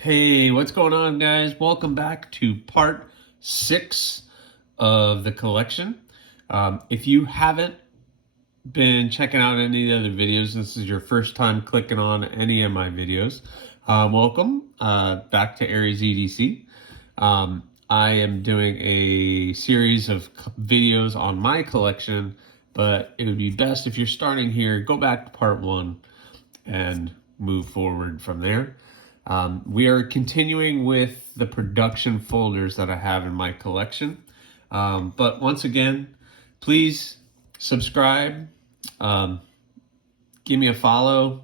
Hey, what's going on, guys? Welcome back to part 6 of the collection. If you haven't been checking out any other videos, this is your first time clicking on any of my videos, welcome back to Aries EDC. I am doing a series of videos on my collection, but it would be best if you're starting here, go back to part 1 and move forward from there. We are continuing with the production folders that I have in my collection. But once again, please subscribe, give me a follow,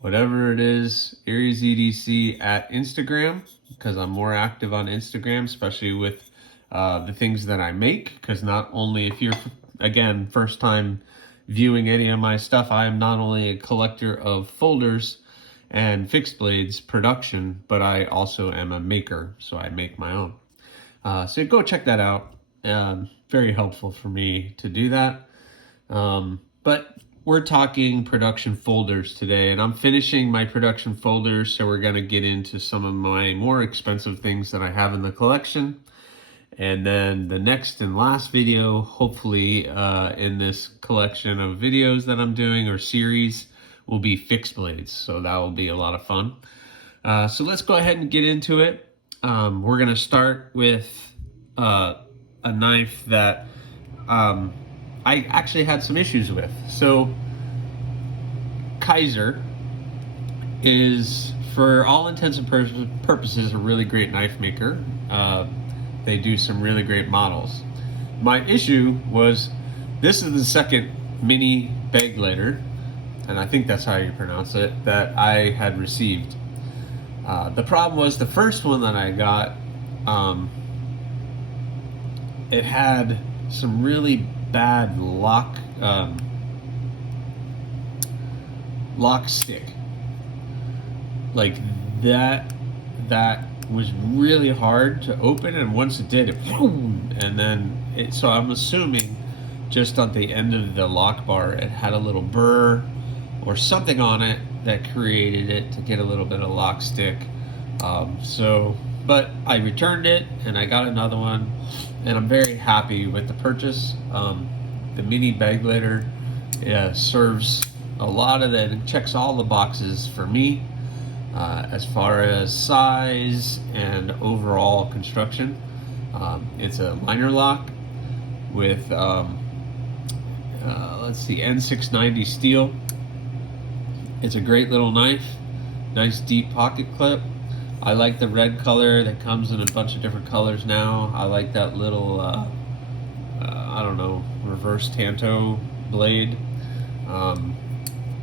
whatever it is, Aries EDC at Instagram, because I'm more active on Instagram, especially with the things that I make. Because not only if you're, again, first time viewing any of my stuff, I am not only a collector of folders and fixed blades production, but I also am a maker, so I make my own. So go check that out. Very helpful for me to do that. But we're talking production folders today, and I'm finishing my production folders, so we're going to get into some of my more expensive things that I have in the collection. And then the next and last video, hopefully in this collection of videos that I'm doing or series, will be fixed blades. So that will be a lot of fun. So let's go ahead and get into it. We're going to start with a knife that I actually had some issues with. So Kaiser is, for all intents and purposes, a really great knife maker. They do some really great models. My issue was, this is the second mini Begleiter, and I think that's how you pronounce it, that I had received. The problem was the first one that I got, it had some really bad lock stick. Like that was really hard to open, and once it did, it boom, and then so I'm assuming just on the end of the lock bar it had a little burr or something on it that created it to get a little bit of lock stick. But I returned it and I got another one, and I'm very happy with the purchase. The mini Begleiter serves a lot of that, and checks all the boxes for me. As far as size and overall construction, it's a liner lock with let's see, N690 steel. It's a great little knife, nice deep pocket clip. I like the red color that comes in a bunch of different colors now. I like that little I don't know, reverse tanto blade.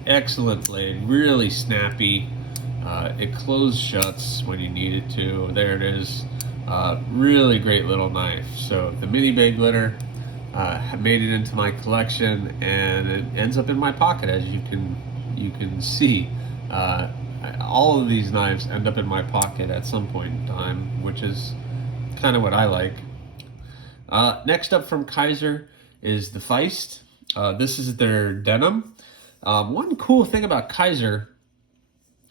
Excellent blade, really snappy. It closed shuts when you need it to. There it is. Really great little knife. So the mini Begleiter made it into my collection, and it ends up in my pocket, as you can see. All of these knives end up in my pocket at some point in time, which is kind of what I like. Next up from Kaiser is the Feist. This is their denim. One cool thing about Kaiser,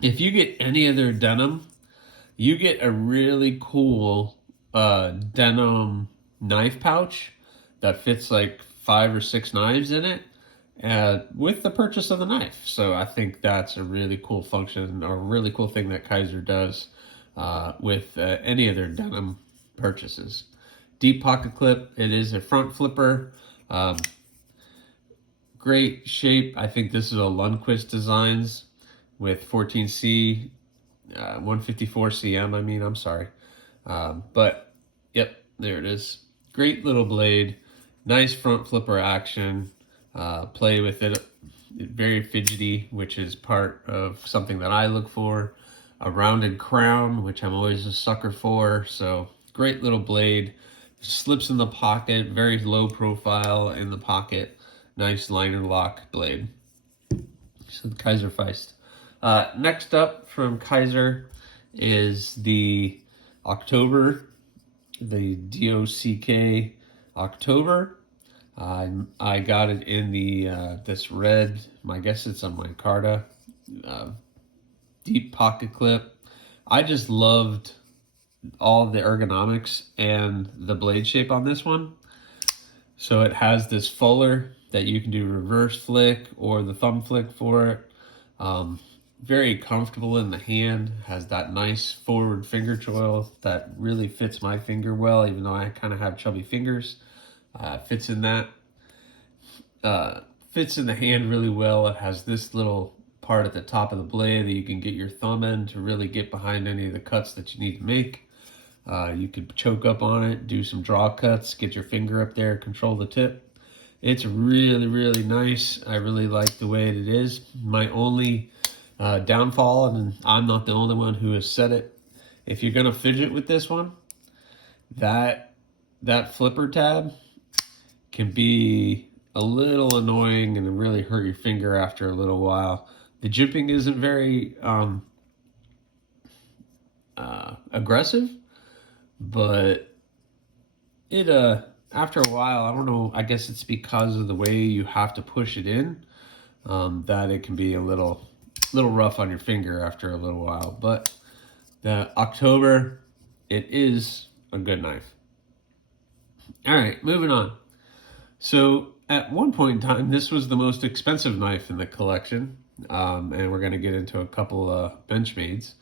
if you get any of their denim, you get a really cool denim knife pouch that fits like 5 or 6 knives in it with the purchase of the knife. So I think that's a really cool function, or a really cool thing that Kaiser does with any of their denim purchases. Deep pocket clip. It is a front flipper. Great shape. I think this is a Lundquist Designs with 14C, 154 cm. I mean, I'm sorry. But yep, there it is. Great little blade. Nice front flipper action. Play with it. Very fidgety, which is part of something that I look for. A rounded crown, which I'm always a sucker for. So great little blade. Slips in the pocket. Very low profile in the pocket. Nice liner lock blade. So the Kaiser Feist. Next up from Kaiser is the October, the DOCK October. I got it in the this red, I guess it's a micarta, deep pocket clip. I just loved all the ergonomics and the blade shape on this one. So it has this fuller that you can do reverse flick or the thumb flick for it. Very comfortable in the hand, has that nice forward finger choil that really fits my finger well, even though I kind of have chubby fingers. Fits in that. Fits in the hand really well. It has this little part at the top of the blade that you can get your thumb in to really get behind any of the cuts that you need to make. You could choke up on it, do some draw cuts, get your finger up there, control the tip. It's really, really nice. I really like the way it is. My only downfall, and I'm not the only one who has said it, if you're gonna fidget with this one, that flipper tab can be a little annoying and really hurt your finger after a little while. The jimping isn't very aggressive, but it after a while, I don't know, I guess it's because of the way you have to push it in, that it can be a little rough on your finger after a little while. But the October, it is a good knife. All right, moving on. So at one point in time, this was the most expensive knife in the collection, and we're going to get into a couple Benchmades.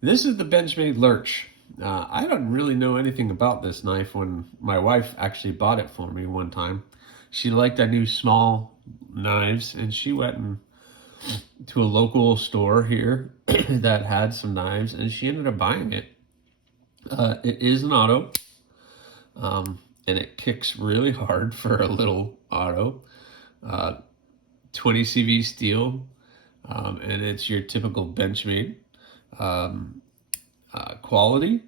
This is the Benchmade Lurch. I don't really know anything about this knife when my wife actually bought it for me one time. She liked I knew small knives, and she went to a local store here that had some knives, and she ended up buying it. It is an auto, and it kicks really hard for a little auto. 20 CV steel, and it's your typical Benchmade quality,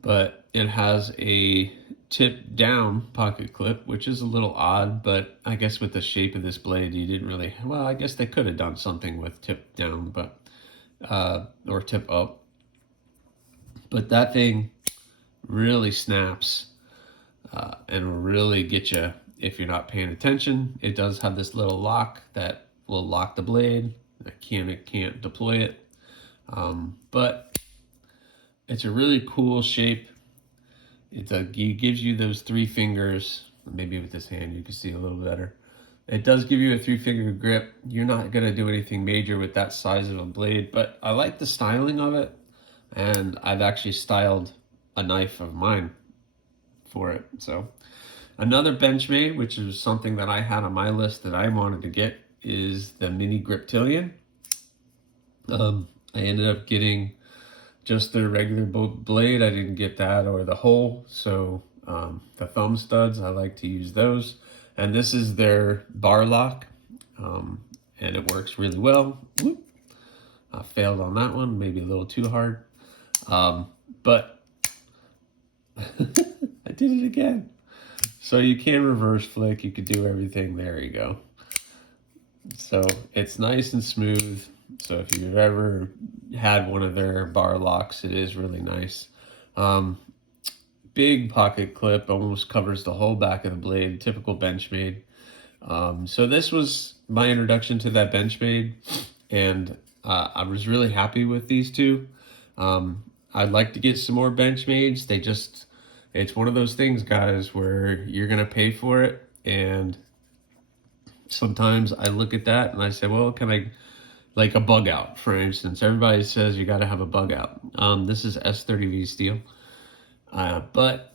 but it has a tip down pocket clip, which is a little odd, but I guess with the shape of this blade, you didn't really, well, I guess they could have done something with tip down, but, or tip up. But that thing really snaps and really get you if you're not paying attention. It does have this little lock that will lock the blade. It can't deploy it, but it's a really cool shape. It gives you those 3 fingers. Maybe with this hand you can see a little better. It does give you a 3-finger grip. You're not going to do anything major with that size of a blade, but I like the styling of it, and I've actually styled a knife of mine for it. So another Benchmade, which is something that I had on my list that I wanted to get, is the mini Griptilian. I ended up getting just their regular blade. I didn't get that or the hole, so the thumb studs, I like to use those. And this is their bar lock, and it works really well. Whoop. I failed on that one, maybe a little too hard, but I did it again. So you can reverse flick, you could do everything. There you go. So it's nice and smooth. So if you've ever had one of their bar locks, it is really nice. Big pocket clip, almost covers the whole back of the blade, typical Benchmade. So this was my introduction to that Benchmade, and I was really happy with these two. I'd like to get some more Benchmades. It's one of those things, guys, where you're gonna pay for it, and sometimes I look at that and I say, well, can I, like a bug out, for instance. Everybody says you got to have a bug out. This is S30V steel. But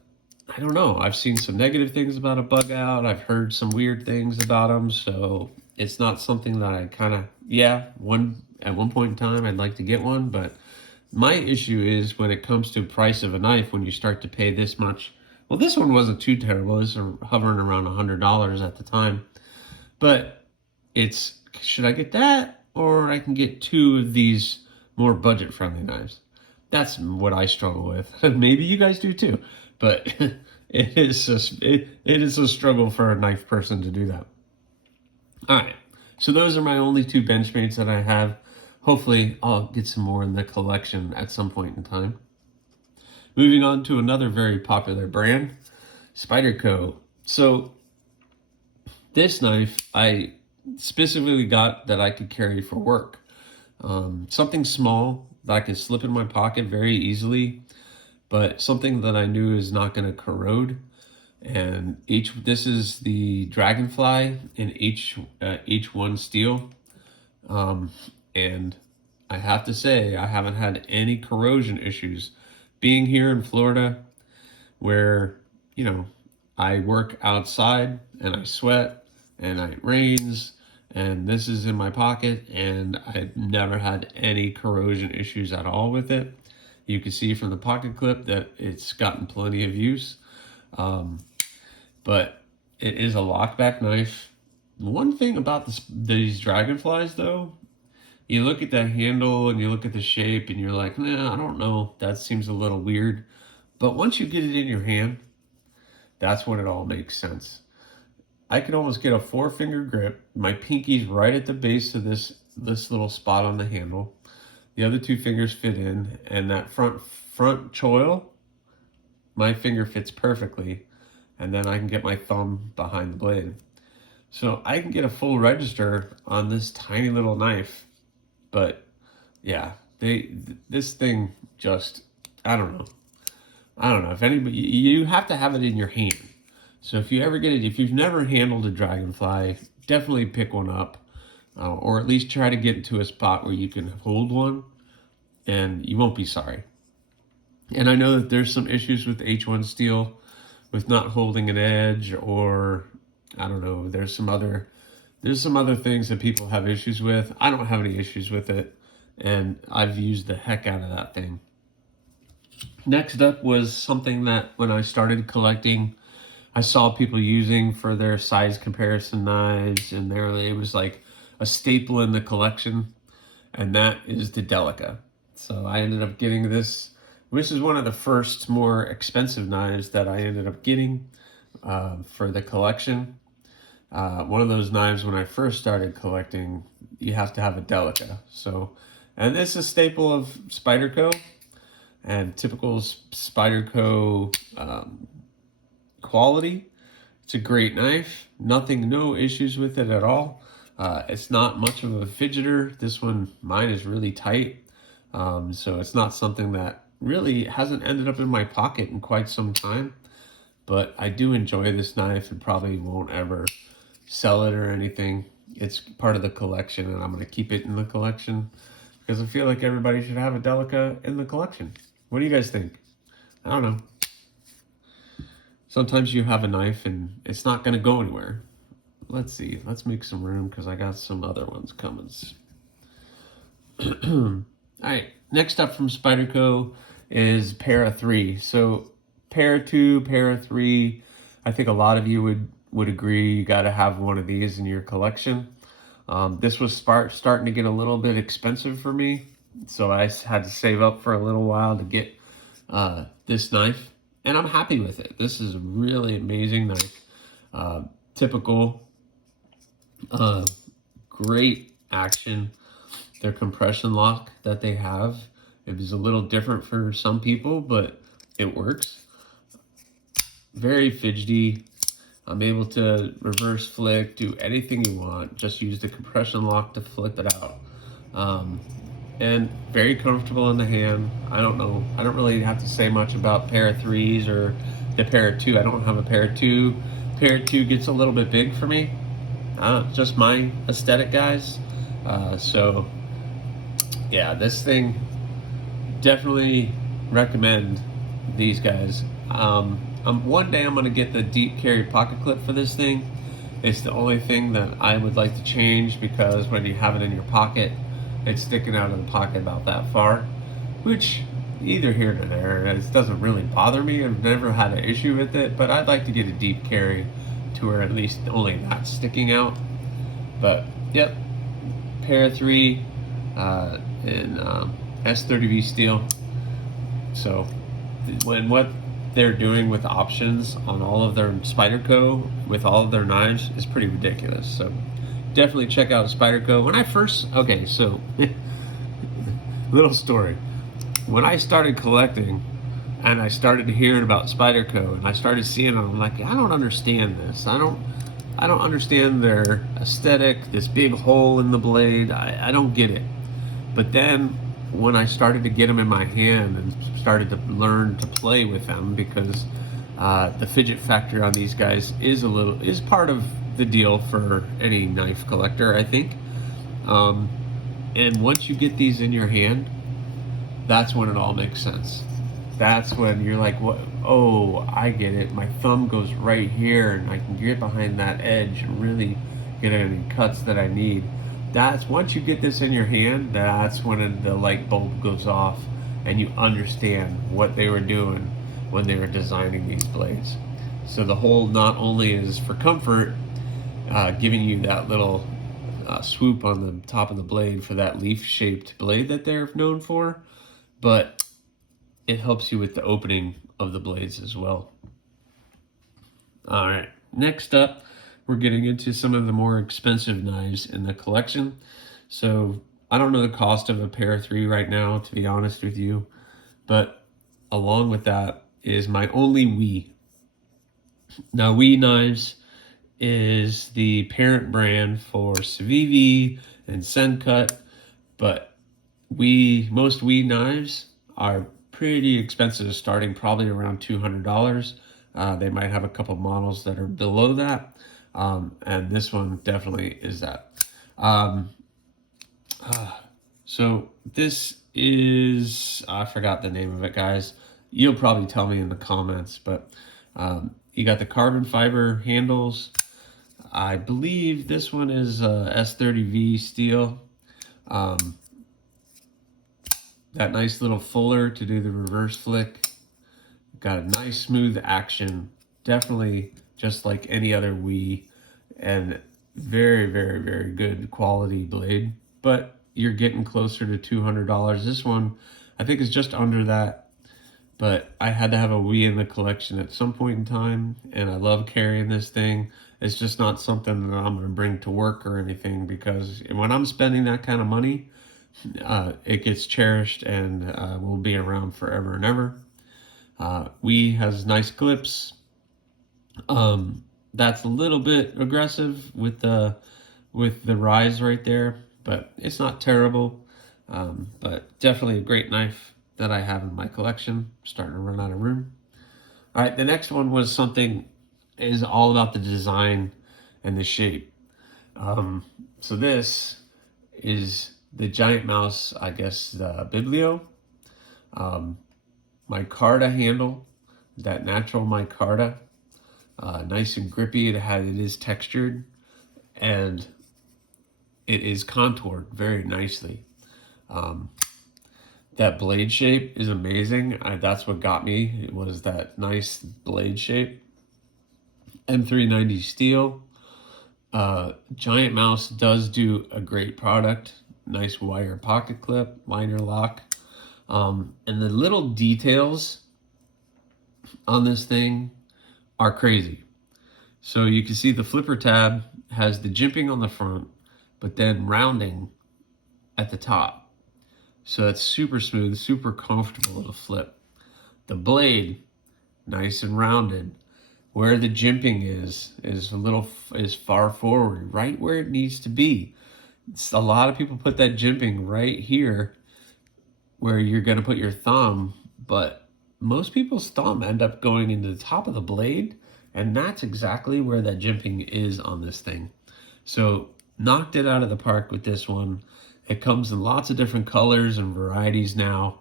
I don't know. I've seen some negative things about a bug out. I've heard some weird things about them. So it's not something that I kind of, at one point in time, I'd like to get one. But my issue is when it comes to price of a knife, when you start to pay this much. Well, this one wasn't too terrible. It was hovering around $100 at the time. But should I get that? Or I can get 2 of these more budget-friendly knives. That's what I struggle with. Maybe you guys do too, but it is a struggle for a knife person to do that. All right, so those are my only 2 Benchmades that I have. Hopefully, I'll get some more in the collection at some point in time. Moving on to another very popular brand, Spyderco. So this knife, I specifically got that I could carry for work. Something small, that I can slip in my pocket very easily, but something that I knew is not going to corrode. And this is the Dragonfly in H1 steel. And I have to say, I haven't had any corrosion issues. Being here in Florida, where, you know, I work outside and I sweat and it rains and this is in my pocket, and I've never had any corrosion issues at all with it. You can see from the pocket clip that it's gotten plenty of use. But it is a lockback knife. One thing about these Dragonflies though, you look at the handle and you look at the shape and you're like, nah, I don't know, that seems a little weird. But once you get it in your hand, that's when it all makes sense. I can almost get a 4-finger grip. My pinky's right at the base of this little spot on the handle. The other 2 fingers fit in, and that front choil, my finger fits perfectly, and then I can get my thumb behind the blade. So I can get a full register on this tiny little knife. But yeah, this thing just, I don't know. If anybody, you have to have it in your hand. So if you ever get it, if you've never handled a Dragonfly, definitely pick one up, or at least try to get into a spot where you can hold one, and you won't be sorry. And I know that there's some issues with H1 steel, with not holding an edge, or I don't know. There's some other things that people have issues with. I don't have any issues with it, and I've used the heck out of that thing. Next up was something that when I started collecting, I saw people using for their size comparison knives, and it was like a staple in the collection, and that is the Delica. So I ended up getting this. This is one of the first more expensive knives that I ended up getting for the collection. One of those knives when I first started collecting, you have to have a Delica. So, and this is a staple of Spyderco, and typical Spyderco quality. It's a great knife. No issues with it at all. It's not much of a fidgeter. Mine is really tight. So it's not something that really hasn't ended up in my pocket in quite some time. But I do enjoy this knife and probably won't ever sell it or anything. It's part of the collection, and I'm going to keep it in the collection because I feel like everybody should have a Delica in the collection. What do you guys think? I don't know. Sometimes you have a knife and it's not going to go anywhere. Let's see. Let's make some room because I got some other ones coming. All right. Next up from Spyderco is Para3. So Para2, Para3, I think a lot of you would agree you got to have one of these in your collection. This was starting to get a little bit expensive for me, so I had to save up for a little while to get this knife. And I'm happy with it. This is a really amazing knife. Typical, great action. Their compression lock that they have, it is a little different for some people, but it works. Very fidgety. I'm able to reverse flick, do anything you want. Just use the compression lock to flip it out. And very comfortable in the hand. I don't know. I don't really have to say much about Para3s or the Para2. I don't have a Para2. Para2 gets a little bit big for me. Just my aesthetic, guys. So, yeah, this thing, definitely recommend these guys. One day I'm going to get the deep carry pocket clip for this thing. It's the only thing that I would like to change because when you have it in your pocket, it's sticking out of the pocket about that far, which either here or there, it doesn't really bother me. I've never had an issue with it, but I'd like to get a deep carry to where at least only that's sticking out. But yep, Para3 and S30V steel. So what they're doing with options on all of their Spyderco with all of their knives is pretty ridiculous. So definitely check out Spyderco. When I first, okay, so little story. When I started collecting and I started hearing about Spyderco and I started seeing them, I'm like, I don't understand this. I don't understand their aesthetic, this big hole in the blade. I don't get it. But then when I started to get them in my hand and started to learn to play with them, because the fidget factor on these guys is part of the deal for any knife collector, I think. And once you get these in your hand, that's when it all makes sense. That's when you're like, what? Oh, I get it. My thumb goes right here, and I can get behind that edge and really get any cuts that I need. That's once you get this in your hand, that's when the light bulb goes off, and you understand what they were doing when they were designing these blades. So the hole not only is for comfort, giving you that little swoop on the top of the blade for that leaf-shaped blade that they're known for, but it helps you with the opening of the blades as well. All right, next up, we're getting into some of the more expensive knives in the collection. So I don't know the cost of a Para3 right now, to be honest with you, but along with that is my only We. Now, WeNice is the parent brand for SVV and Sencut, but most We knives are pretty expensive, starting probably around $200. They might have a couple models that are below that, and this one definitely is that. So this is, I forgot the name of it, guys. You'll probably tell me in the comments, but you got the carbon fiber handles. I believe this one is S30V steel. That nice little fuller to do the reverse flick. Got a nice smooth action. Definitely just like any other We, and very, very, very good quality blade. But you're getting closer to $200. This one, I think, is just under that. But I had to have a We in the collection at some point in time, and I love carrying this thing. It's just not something that I'm going to bring to work or anything, because when I'm spending that kind of money, it gets cherished and will be around forever and ever. We has nice clips. That's a little bit aggressive with the rise right there, but it's not terrible. But definitely a great knife that I have in my collection. Starting to run out of room. All right, the next one was something is all about the design and the shape. So this is the giant mouse, I guess, the Biblio. Micarta handle, that natural micarta, nice and grippy. It is textured, and it is contoured very nicely. That blade shape is amazing. That's what got me. It was that nice blade shape. M390 steel. Giant Mouse does do a great product. Nice wire pocket clip, liner lock. And the little details on this thing are crazy. So you can see the flipper tab has the jimping on the front, but then rounding at the top. So it's super smooth, super comfortable to flip. The blade, nice and rounded. Where the jimping is far forward, right where it needs to be. A lot of people put that jimping right here where you're going to put your thumb, but most people's thumb end up going into the top of the blade, and that's exactly where that jimping is on this thing. So knocked it out of the park with this one. It comes in lots of different colors and varieties now.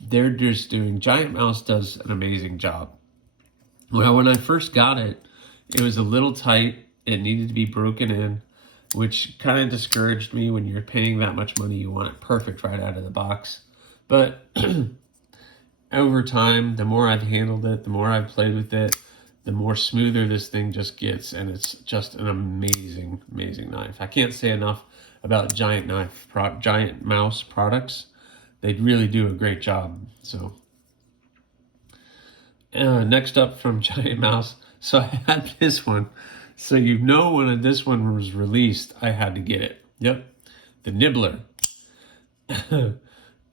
They're just doing, Giant Mouse does an amazing job. Well, when I first got it, it was a little tight. It needed to be broken in, which kind of discouraged me. When you're paying that much money, you want it perfect right out of the box. But over time, the more I've handled it, the more I've played with it, the more smoother this thing just gets, and it's just an amazing, amazing knife. I can't say enough about Giant Mouse products. They really do a great job. So next up from Giant Mouse, so I had this one. So you know, when this one was released, I had to get it. Yep, the Nibbler.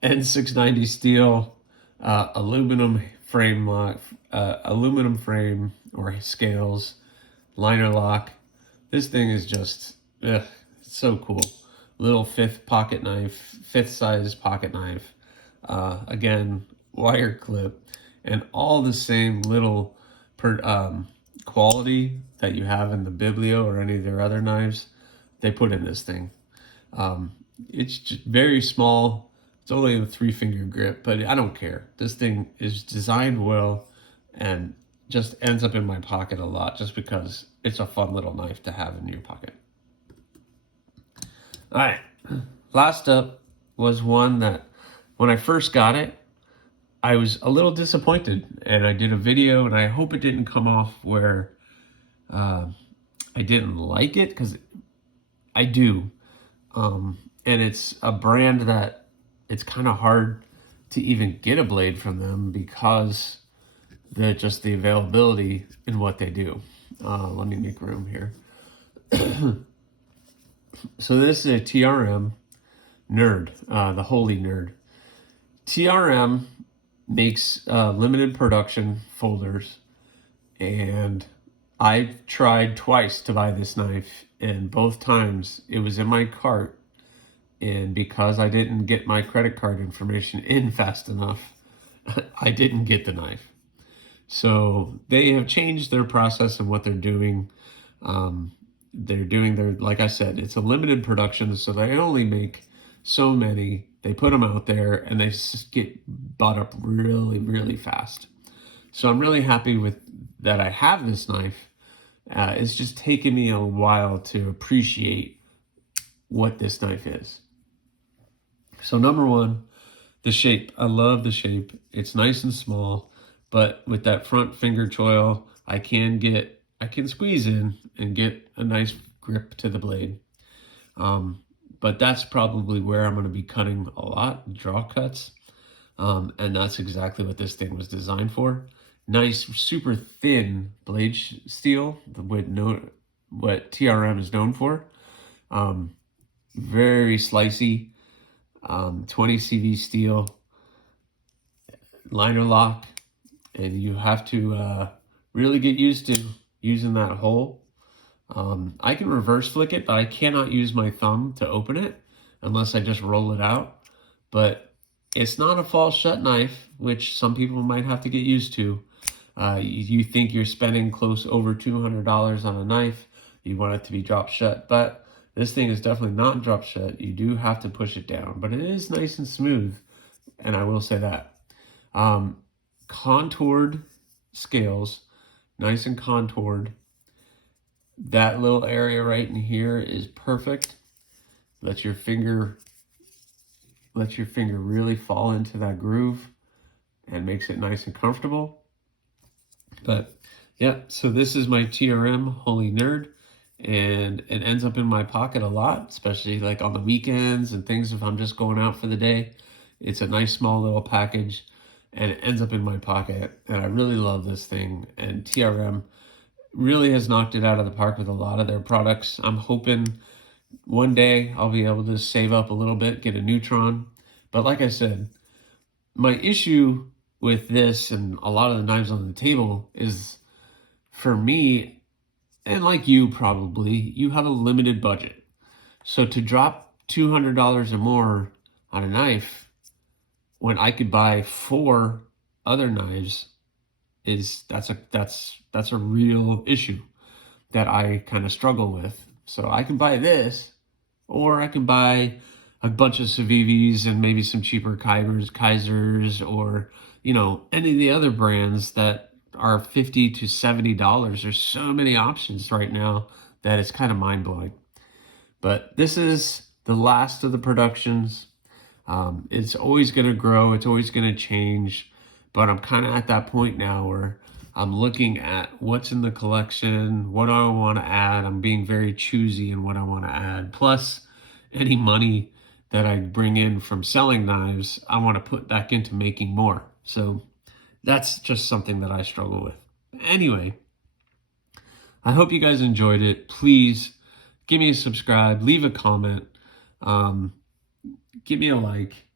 N690 steel, aluminum frame or scales, liner lock. This thing is just, it's so cool. Little fifth size pocket knife. Again, wire clip, and all the same little quality that you have in the Biblio or any of their other knives, they put in this thing. It's just very small. It's only a 3-finger grip, but I don't care. This thing is designed well and just ends up in my pocket a lot just because it's a fun little knife to have in your pocket. All right, last up was one that when I first got it, I was a little disappointed, and I did a video, and I hope it didn't come off where I didn't like it, because I do. And it's a brand that it's kind of hard to even get a blade from them because just the availability in what they do. Let me make room here. So this is a TRM Nerd, the Holy Nerd. TRM makes limited production folders, and I've tried twice to buy this knife, and both times it was in my cart, and because I didn't get my credit card information in fast enough, I didn't get the knife. So they have changed their process and what they're doing. Like I said, it's a limited production, so they only make so many. They put them out there, and they get bought up really, really fast. So I'm really happy with that I have this knife. It's just taken me a while to appreciate what this knife is. So number one, the shape. I love the shape. It's nice and small, but with that front finger choil, I can squeeze in and get a nice grip to the blade. But that's probably where I'm going to be cutting a lot, draw cuts. And that's exactly what this thing was designed for. Nice, super thin blade steel, what TRM is known for. Very slicey, 20 CV steel, liner lock, and you have to really get used to using that hole. I can reverse flick it, but I cannot use my thumb to open it unless I just roll it out. But it's not a false shut knife, which some people might have to get used to. You think you're spending close over $200 on a knife, you want it to be drop shut, but this thing is definitely not drop shut. You do have to push it down, but it is nice and smooth, and I will say that. Contoured scales, nice and contoured. That little area right in here is perfect. Let your finger really fall into that groove and makes it nice and comfortable. But yeah, so this is my TRM Holy Nerd, and it ends up in my pocket a lot, especially like on the weekends and things if I'm just going out for the day. It's a nice small little package, and it ends up in my pocket, and I really love this thing. And TRM really has knocked it out of the park with a lot of their products. I'm hoping one day I'll be able to save up a little bit, get a Neutron. But like I said, my issue with this and a lot of the knives on the table is, for me, and like you probably, you have a limited budget. So to drop $200 or more on a knife when I could buy 4 other knives that's a real issue that I kind of struggle with. So I can buy this, or I can buy a bunch of Civivis and maybe some cheaper Kaisers, or any of the other brands that are $50 to $70. There's so many options right now that it's kind of mind-blowing. But this is the last of the productions. It's always going to grow. It's always going to change. But I'm kind of at that point now where I'm looking at what's in the collection, what do I want to add. I'm being very choosy in what I want to add. Plus, any money that I bring in from selling knives, I want to put back into making more. So that's just something that I struggle with. Anyway, I hope you guys enjoyed it. Please give me a subscribe, leave a comment, give me a like,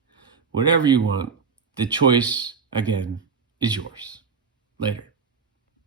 whatever you want. The choice, again, is yours. Later.